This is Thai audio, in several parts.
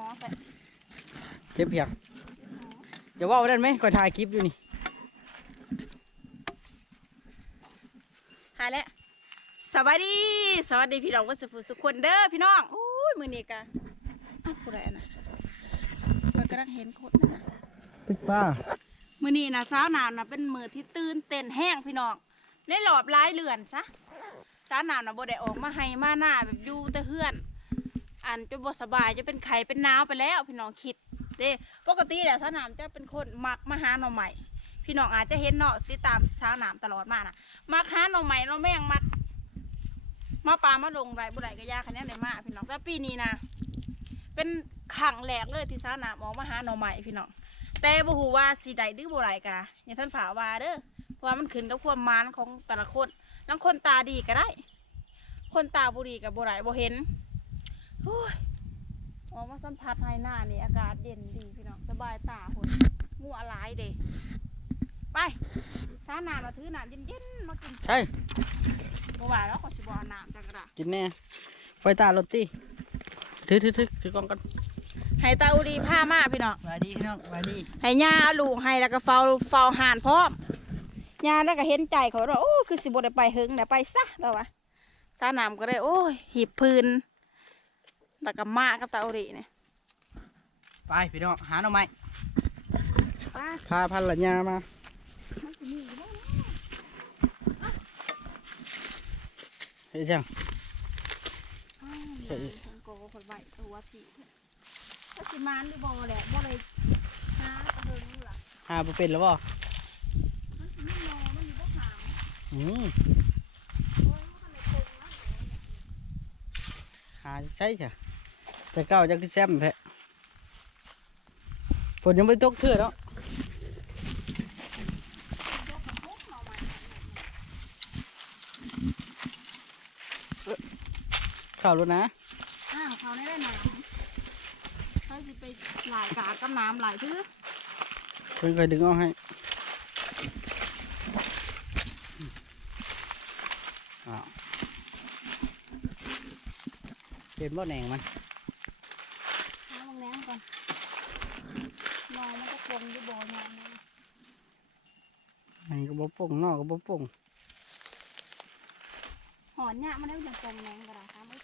อแต่เจ็บเพียงเดี๋ยวว่าได้ไหมก่อนถ่ายคลิปอยู่นี่หายแล้วสวัสดี สวัสดีพี่น้องวันสุขสุขคนเด้อพี่น้องอุ้ยมือนี้กะอ้าวผู้ใดอะนะมันกำลังเห็นคนนั่นนะปิ๊กป้ามือนี้นะสาวหนาวนะเป็นมือที่ตื่นเต้นแห้งพี่น้องในหลอบร้ายเลือนซะสาวหนาวนะบ่ได้ออกมาให้มาหน้าแบบอยู่แต่เฮือน อันจะบ่สบายจะเป็นไข้เป็นหนาวไปแล้วพี่น้องคิดเด้ปกติแหละสาวนามจะเป็นคนมักมาหาหน่อใหม่พี่น้องอาจจะเห็นเนาะติดตามสาวหนามตลอดมานะมักหาหน่อใหม่เราแม่งมักมาปลามาลงไรบุไรก็ยากคะแนนได้มากพี่น้องแต่ปีนี้นะเป็นขังแหลกเลยที่สาวหนามออกมาหาหน่อใหม่พี่น้องแต่บ่ฮู้ว่าสีใดดื้อบ่ไรกะอย่าท่านฝาวาเด้อเพราะว่ามันขึ้นกับความมานของแต่ละคนลังคนตาดีก็ได้ คนตาบ่ดีกับบ่ไรบ่เห็น อ้ยออกมาสัมผัสภายหน้านี่อากาศเย็นดีพี่น้องสบายตาคนงัวหลายเด้ไปถ้าน้ำมาถือน้ำเย็นๆมากินใช่บ่ว่าแล้วขอสิบ่เอาน้ำจังกระดากินแน่ไฟตาลดตีถือถือถือถือกล้องกันให้ตาอุดีผ้ามาพี่น้องสวัสดีพี่น้องสวัสดีให้ย่าเอาลูกให้แล้วก็เฝ้าเฝ้าหานพร้อมย่าแล้วก็เห็นใจเขาว่าโอ้คือสิบ่ได้ไปเฮิงเดี๋ยวไปซะแล้ววะสาน้ำก็ได้โอ้ยหีบพื้น แล้วก็มากับตาอุดีเนี่ยไปพี่น้องหาหน่อไม้ป้าพาพันละยามามันสิมีอยู่บ่เฮ้ยจังอ้าวอย่าทางโกคนไหวตัวผีถ้าสิมานหรือบ่แหละบ่เลยหากระเฮิงอยู่ล่ะหาบ่เป็นแล้วบ่มันสิมีโนมันอยู่บ่หางอืมโอ้ยมันก็เลยตรงนะหาใช่จ้ะ แต่เก้าจะคือแซมแท้ฝนยังไม่ตกเทื่อเนาะยกกระพุกหน่อไม้เข้ารถนะอ้าวเขาได้ได้น้ำเขาสิไปหลายกากับน้ำหลายพื้นเพิ่นเคยดึงเอาให้อ้าวเก็บบ่แหน่งมันน้ำลงแรงก่อนนอนมันก็กลมอยู่บ่อยามนะ อันก็บ่ป่งนอกก็บ่ป่งหอนเนี่ยมันได้ยังกลมแรงกระดาษครับเอ้ย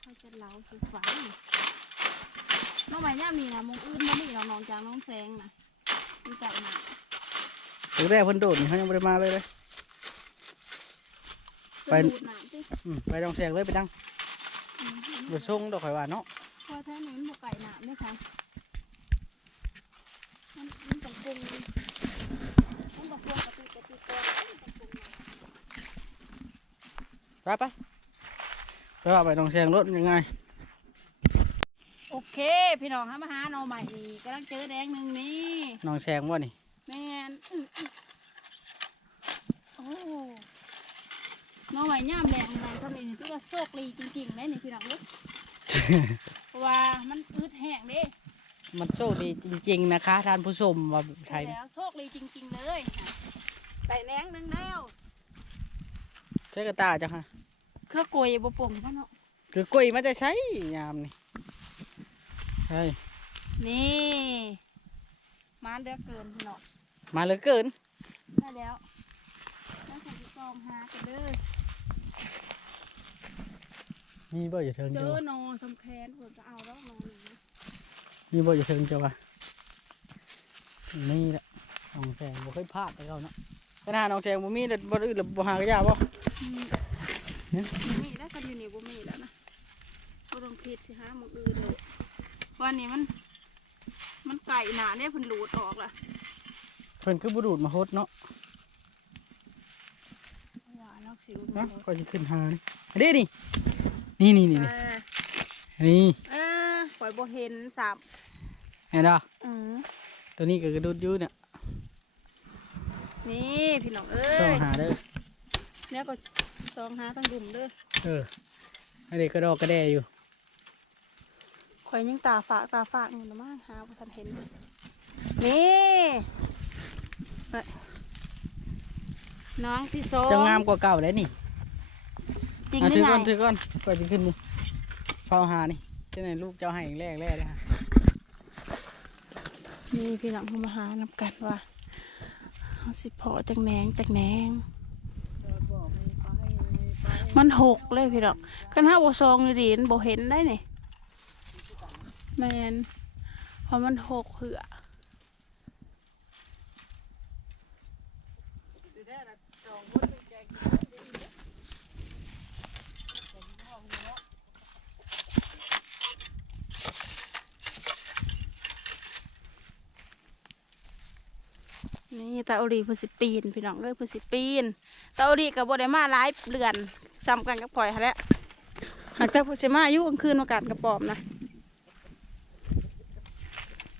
เขาจะเล้าคือฝันน้องใหม่เนี่ยมีนะมงอื่นมานี่น้องๆจากน้องแซงนะมีใจนะถึงแรกเพิ่นโดดนี่เขายังบ่ได้มาเลยเลยไปไปดูดน้ำสิอืมไปดองแสงเลยไปดังอืมบ่ส่งดอกข่อยว่าเนาะพอแท้หนูมันบกไก่น้ำไหมคะ มันมันต้องปรุงมันต้องปรุงกะปิกะปิก่อนมันต้องปรุงหน่อยไปไปไปว่าไปดองแสงรถยังไงโอเค พี่น้องฮะมาหาหน่อใหม่อีกกำลังเจอแดงหนึ่งนี่น้องแสงว่านี่แมนอื้ออื้อโอ้หน่อใหม่ย่ามแดงมันทำนี่ตัวาโซกลีจริงๆเลยนี่พี่น้องลูกเพราะว่ามันอึดแห้งเด้ มันโชคดีจริง ๆ นะคะท่านผู้ชมว่าไทยแล้วโชคลีจริง ๆ เลยใส่แดงหนึ่งแล้วใช้กระตาจ้ะค่ะเครื่องกลวยบ่ป่งพ่อเนาะคือกล้วยมันจะใช้ยามนี่ใช่นี่มาเดือเกินพี่น้องมาเหลือเกินได้แล้วแล้วใส่ซองหากันเด้อมีบ่อยู่เทิงเจจ้ะอวะโนสำแคนผมจะเอาแล้วนอนนี้ มีบ่อยู่เทิงจ้ะวะนี่แหละน้องแสงบ่เคยพลาดไปเขาเนาะขนาดน้องแสงบ่มีแต่บ่อื่นหรือบ่หากระยาบ่อืมเนี่ยบ่มีแล้วกันอยู่นี่บ่มีแล้วนะบ่ต้องคิดสิหาหมองอื่นเลยวันนี้มัน มันไก่หนาเนี่ยเพิ่นหลูดออกล่ะเพิ่นคือบ่ดูดมาโฮดเนาะว่าเนาะสิหลูดนะมาก็จะขึ้นหานี่เด้นี่นี่นี่นี่ เออนี่ เออปล่อยบ่เห็นสาม เห็นบ่อือตัวนี้ก็กระดุดอยู่เนี่ยนี่พี่น้องเอ้ช่องยหาเด้อแล้วก็ซองหาทั้งดุ่มเด้อเออให้เด็กกระดอกกระแดอยู่ข่อยยังตาฝากตาฝากอยู่นะมากหาบ่ทันเห็นเลยนี่เอ้ยน้องที่สองจะงามกว่าเก่าแล้วนี่จริงอะหรืถืออไงก่อนถือก่อนก่อนจะขึ้นนี่เฝ้าหานี่เจ้าไหนลูกเจ้าให้แรกแรกเลยฮะ นี่พี่น้องเขามาหานับกันว่าเขาสิพอจากแหนงจากแหนง มันหกเลยพี่น้องขันห้าบซองนี่ดีนบ่เห็นได้นี่แมนเพราะมันหกเหือ นี่ตาโอรีพิ่นสิปีนพี่น้องเลยพิ่นสิปีนตาโอรีกับบ่ได้มาหลายเดือนซ้ำกันกับข่อยหั่นแล้วหากแต่พิ่นสิมาอยู่กลางคืนอากาศกระปอมนะ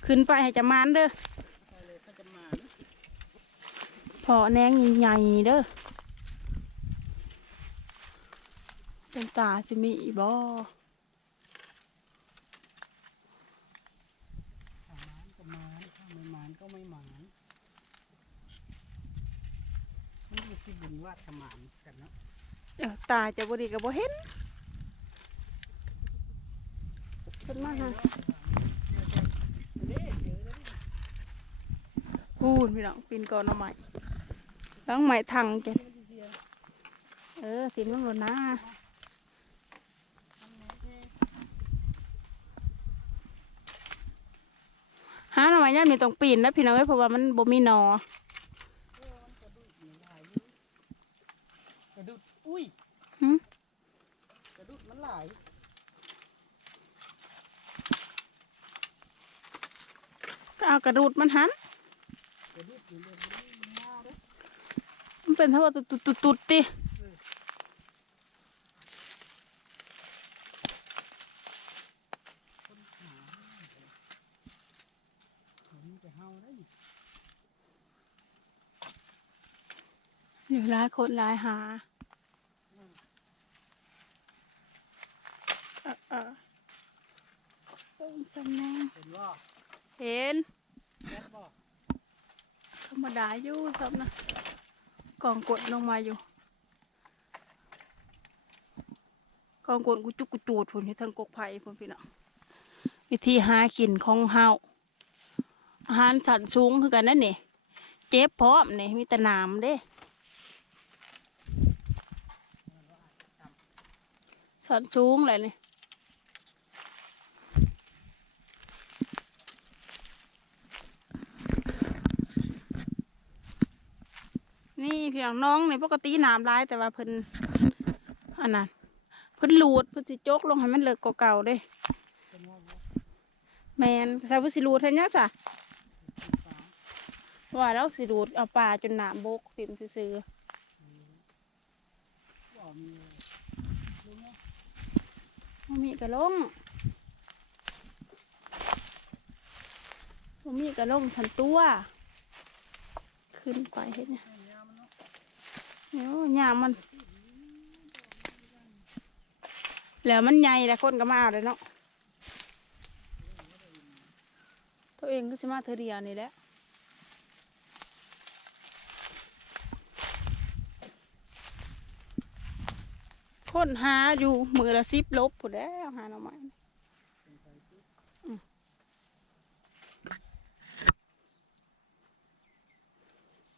ขึ้นไปให้จะมานเด้อพอแนงใหญ่เด้อเป็นตาสิมีอีบ่ก็หมานถ้าไม่หมานก็ไม่หมานนี่คือที่บุญ วาดกับหมานกันเนาะเออตาจะบ่ดีกับบ่เห็นขึ้นมาฮะพูนพี่น้องปีนก่อนเอาใหม่ล้างใหม่ทางจ้ะเออสินมันหล่นนะหาหน่อไมย่ามนี่ต้องปีนนะพี่น้องเอ้ยเพราะว่ามันบ่มีหนอก ระดุด อุ้ยหึกระดุดมันหลายก็เอากระดูดมันหันกระดุดอยู่เลยมันมาเด้อมันเป็นเท่าว่าตุดตุดตุดตุดติมันจะเฮาได้อยู่อยู่หลายคนหลายหาเออเออเบิ่ง สำแนงเป็นว่าเห็นแก๊สบ่ธรรมดาอยู่ครับนะกองกดลงมาอยู่กองกดกูจุกกูจูดพุ่นที่ทางกกไผ่พุ่นพี่น้องวิธีหากินของเฮาอาหารสันสูงคือกันนั่นนี่เจ็บพร้อมนี่มีแต่หนามเด้สันสูงเลยนี่ นี่พี่น้องน้องในปกติหนามร้ายแต่ว่าเพิ่นอันนั้นเพิ่นหลูดเพิ่นสิจกลงให้มันเลิกกว่าเก่าเด้เป็นว่าบ่แมนใส่เพิ่นสิหลูดเห็นยังซะว่าแล้วสิหลูดเอาปลาจนหนามบกติมซื่อมีๆบ่มีกระลงบ่มีกระลงทันตัว ขึ้นไปเห็นเนี่ยยามันเนาะ เดี๋ยวหยามมัน แล้วมันใหญ่แล้วคนก็มาเอาเลยเนาะ ตัวเองก็จะมาเธอเดียวนี่แหละคนหาอยู่มือละสิบลบผุดแล้วหาหน่อไม้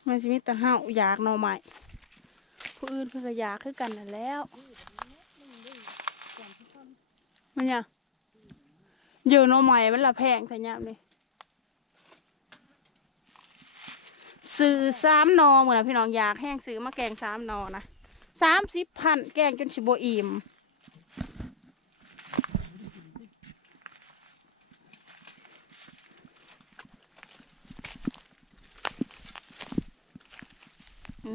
มันจะมีแต่เห่าอยากหน่อไม้ อื่นเพื่อกยาคือกันนั่นแล้วมันยังเดี๋ยวหน่อไม้มันละแพงแต่ยามนี่ซื้อสามนอเหมือนนพี่น้องอยากแห้งซื้อมาแกงสามนอนะสามสิบพันแกงจนชิโบอิ่ม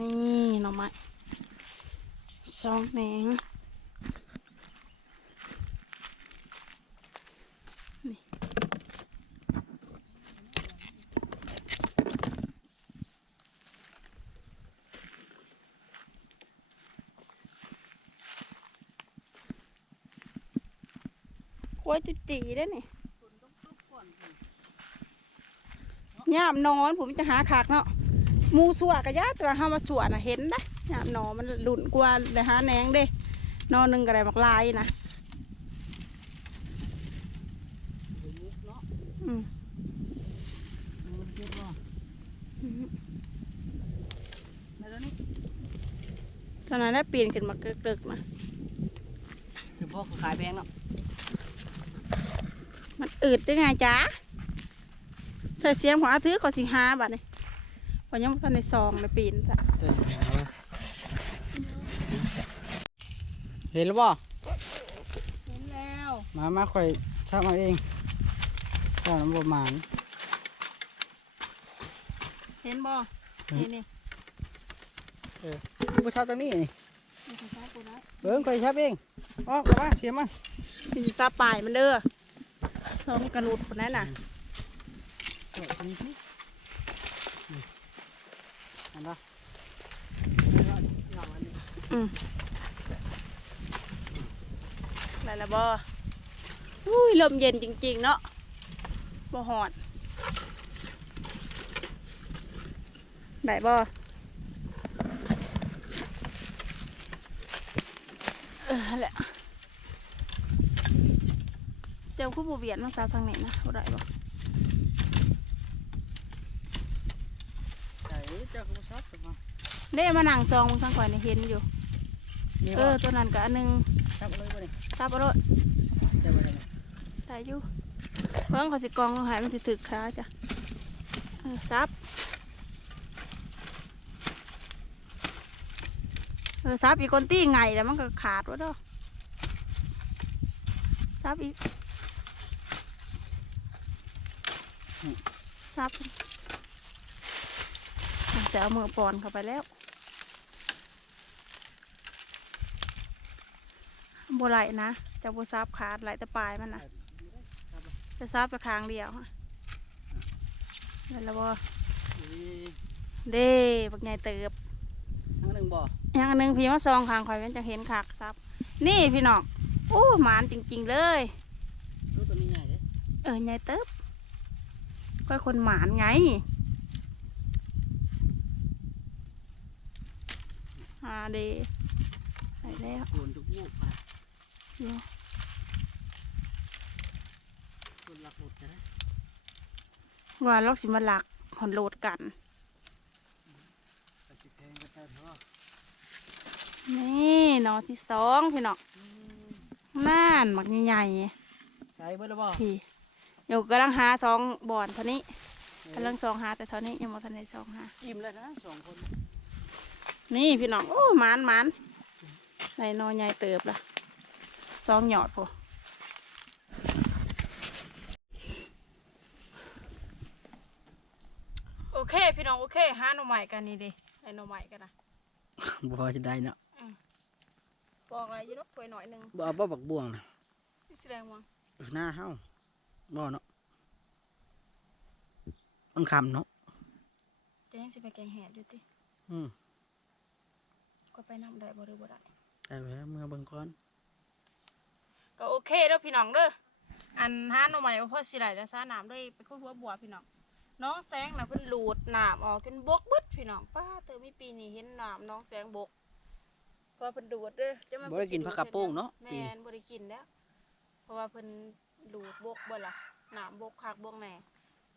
นี่หน่อไม้ องแหนงกล้ยจุจีได้นี่ยามนอนผมจะหาขากเนาะมูสัวกะยะต่ว่าห้ามาสัวน่ะเห็นนะ ยามนอนมันหลุนกว่าเลยหาแหนงเด้นอนหนึ่งก็ได้บักลายนะอืมมันเจ็บบ่อืมในตัวนี้ตอนนั้นได้ปีนขึ้นมาเกลึกๆนะถือพวกขายแพงเนาะมันอืดได้ไงจ๊ะใส่เสียงของอาทือเขาสิหาบัดนี้พอยังบ่ทันในซองในปีนจ้ะ ตัวเห็นแล้วบ่เห็นแล้วมามาค่อยชักมาเองก่อนบ่หมานเห็นบ่เห็นนี่นี่บ่ชักตรงนี้นี่นี่ของซ้ายกูนะเบิ่งค่อยชักเองออกมาเสียมานี่สิซาปลายมันเด้อซองกระลุดคนนั้นน่ะเออตรงนี้สินี่เห็นบ่อืมได้ แล้วบ่อุ้ยลมเย็นจริง ๆ เนาะบ่หอดได้บ่เออนั่นแหละเจ้าคู่บูเวียนมาสาวทางนี้นะบ่ได้บ่ใส่เจ้าก็บ่ชักมาเด้มานั่งซองมึงทางข่อยนี่เห็นอยู่นี่ เอบ่อตัวนั้นก็อันหนึงชักเลยบ่นี่ทับเอาโลดเจ้าบ่ได้ได้อยู่เพิ่งเขาสิกองลงหายมันสิถึกขาจ้ะเออซับเออซับอีกคนตี้ไงแล้วมันก็ขาดวะเด้อซับอีกซับจะเอามือปอนเข้าไปแล้ว บไหลนะจะโบซับขาดไหลแต่ปลายมันนะจะซับแต่คางเดียวฮะนั่นและบ่นี่เด้บักใหญ่เติบทั้งหนึงบ่อย่างหนึ่งพี่มาซองคางคอยมันจะเห็นคักครับ นี่พี่น้องโอ้หมานจริง ๆ เลยรู้ตัวนี้ใหญ่เด้เออใหญ่เติบก็คนหมานไงอ่าเดไปแล้วโดนทุกลูก อะเดี๋ยวคนรักหลุดจะได้ว่าล็อกสิมาหลักหอนโหลดกันแต่สิแพงก็แต่เถอะนี่หนอที่สองพี่น้องน่านหมักใหญ่ๆใช้เบิดแล้วบ่พี่เดี๋ยวกำลังหาสองบ่อนเท่านี้กำลังสองหาแต่เท่านี้ยังไม่ทันได้สองหาอิ่มแล้วนะสองคน นี่พี่น้องโอ้หมานหมานในนอใหญ่เติบละ สองหยอดพอโอเค พี่น้องโอเคหาหน่อใหม่กันนี่ดิไอ้หน่อใหม่กันนะบ่พอจะได้เนาะบอกอะไรอยี่นกถวยหน่อยหนึ่งบ่เอาบ่บักบ่วงนะแสดงวังหน้าเฮาบ่เนาะมันคำเนาะจะยังสิไปแกงแหดอยู่ติอืมก็ไปน้ำได้บ่หรือบ่ได้ได้แล้วเมื่อเบิ่งก่อน ก็โอเคเด้อพี่น้องเด้ออันห้าหน่อไม้บ่พอสิได้แล้วซาน้ำเลยไปคุดหัวบัวพี่น้องน้องแสงน่ะเพิ่นหลูดน้ำออกจนบกเบิดพี่น้องป้าเตอมีปีนี้เห็นน้ำน้องแสงบกเพราะว่าเพิ่นดูดเด้อจะมาบ่ได้กินผักกระโปงเนาะแม่นบ่ได้กินแล้วเพราะว่าเพิ่นดูดบกเบิดล่ะน้ำบกคักบกแหน่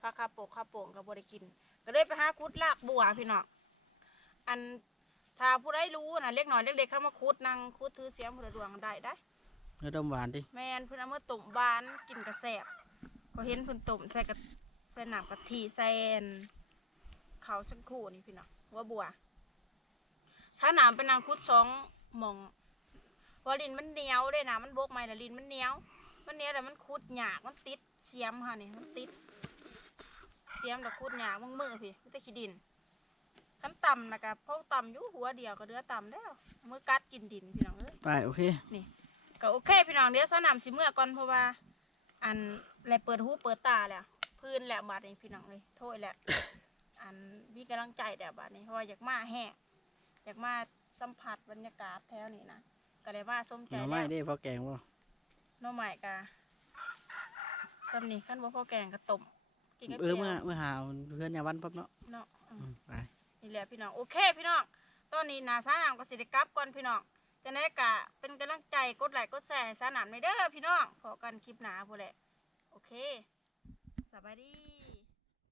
ผักคาโปกคาโป่งก็บ่ได้กิน ก็เลยไปหาคุดลากบัวพี่น้องอันถ้าผู้ใดรู้น่ะเล็กน้อยเล็กๆเข้ามาคุดนั่งคุดถือเสียมผู้ใดดวงได้ได้ เนื้อดมหวานดิแม่นเพิ่นเอามื่อต้มบานกินกระแสบก็เห็นเพิ่นต้มใส่กะใส่น้ำกะทิใส่อันเขาวสักครู่นี่พี่น้องว่าบัว ถ้าน้ำเป็นน้ำคุดสองหมองเพราะลิ้นมันเหนียวเด้น้ำมันบกใหม่แล้วลิ้นมันเหนียว มันเหนียวแล้วมันคุดหยากมันติดเสียมค่ะนี่มันติด เสียมแล้วคุดหยากมึงมือพี่ไม่ได้ขี้ดินขั้นต่ำนะครับเพราะต่ำอยู่หัวเดียวก็เดือต่ำแล้วมือกัดกินดินพี่น้องเอ้ย ไปโอเค ก็โอเคพี่น้องเดี๋ยวสนามสิเมื่อก่อนเพราะว่า อันแลเปิดหูเปิดตาแล้วพื้นแล้วบาดนี้พี่น้องเลยโทษแล้วอันมีกำลังใจแล้วบาดนี้เพราะว่าอยากมาแห้งอยากมาสัมผัสบรรยากาศแถวนี้นะก็เลยมาสมหใจน่อแล้วไม้ได้พอแกงบ่หน้องใหม่กะซ้ำนี่ขั้นว่าพ่อแกงกระต้มกินกับเออแก้วเมื่อเมื่อหาเพื่อนยาวันปั๊บเนาะเนาะอืมอืมไปนี่แหละพี่น้องโอเคพี่น้องตอนนี้นาสานามก็สิได้กลับก่อนพี่น้อง จะได้กะเป็นกำลังใจกดไลค์กดแชร์ให้สานามในอยเด้อพี่น้องพอกันคลิปหนาพูดแหละ โอเคสบายายดี